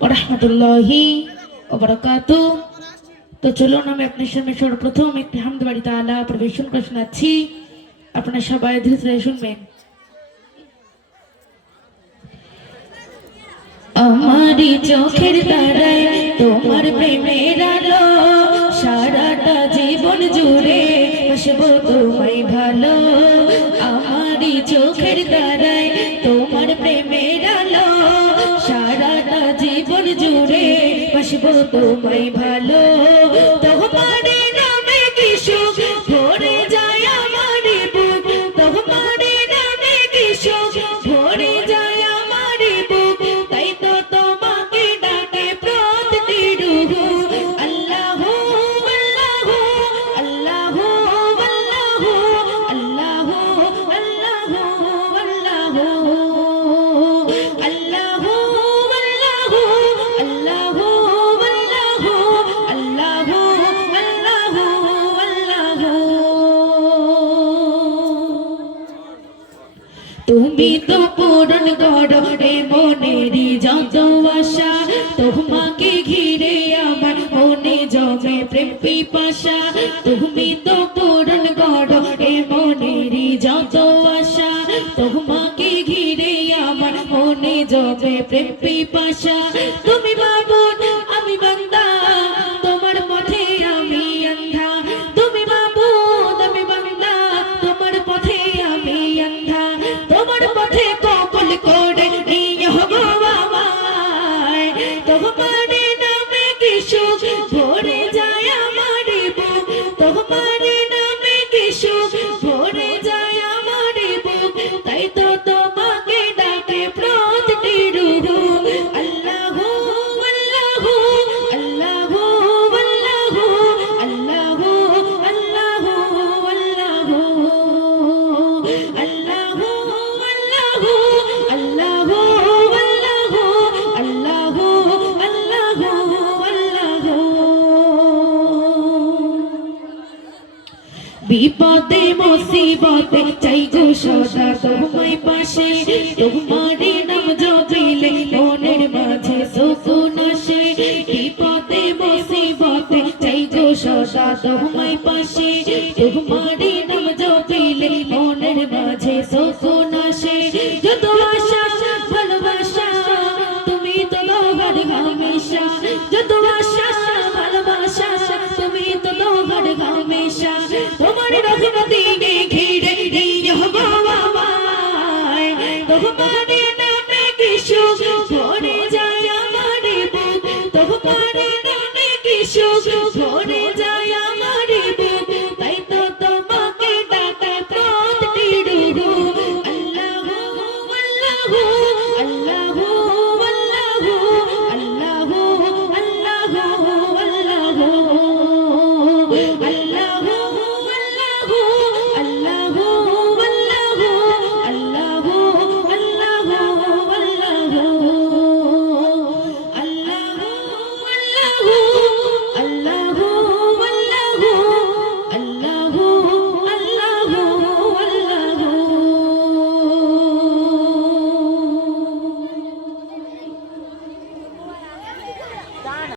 ওয়া রাহমাতুল্লাহি ওয়া বারাকাতুহু। তো চলুন আমি আপনার সামনে সর্বপ্রথম একটি হামদ বাড়ি তাআলা পরিবেশন করে শোনাচ্ছি, আপনারা সবাই ধীরে ধীরে শুনবেন। আমারি চোখের তারায় তোমার প্রেমের আলো, সারাটা জীবন জুড়ে বসবো তোমায় ভালো। আমারি চোখের তারায় তোমার প্রেমের আলো, সারাটা জীবন জুড়ে বসবো তোমায় ভালো। তোমার নামে কি সুখ ভরে যায় আমার বুক, তোমার নামে কি সুখ ভরে যায় আমার বুক। তাই তো তোমাকে ডাকে প্রতিটি রূহ, আল্লাহু আল্লাহু আল্লাহু আল্লাহু আল্লাহু আল্লাহু আল্লাহু আল্লাহু আল্লাহু আল্লাহু আল্লাহু আল্লাহু আল্লাহু। তুমি তো পূরণ করো রে মনেরই যত আশা, তোমাকে ঘিরে আমার মনে জমে প্রেম পিপাসা। তুমি তো পূরণ করো রে মনেরই যত আশা, তোমাকে ঘিরে আমার মনে জমে প্রেম পিপাসা। তুমি মাবুদ আমি বান্দা, তোমার পথে আমি অন্ধা। তুমি মাবুদ আমি বান্দা, তোমার পথে আমি অন্ধা। তোমার পথে কবুল করে নিও গো আমায়, তোমার নামে কি সুখ ভরে যায় আমার বুক, তোমার নামে কি সুখ ভরে যায় আমার বুক। তাই তো তোমাকে ডাকে প্রতিটি রূহ, আল্লাহু আল্লাহু আল্লাহু আল্লাহু আল্লাহু আল্লাহু আল্লাহু আল্লাহু আল্লাহু আল্লাহু আল্লাহু আল্লাহু আল্লাহু। বিপদে মুসিবতে চাই গো সদা তোমায় পাশে, তোমার নাম জপিলে মনের মাঝে সুকুন আসে। বিপদে মুসিবতে চাই গো সদা তোমায়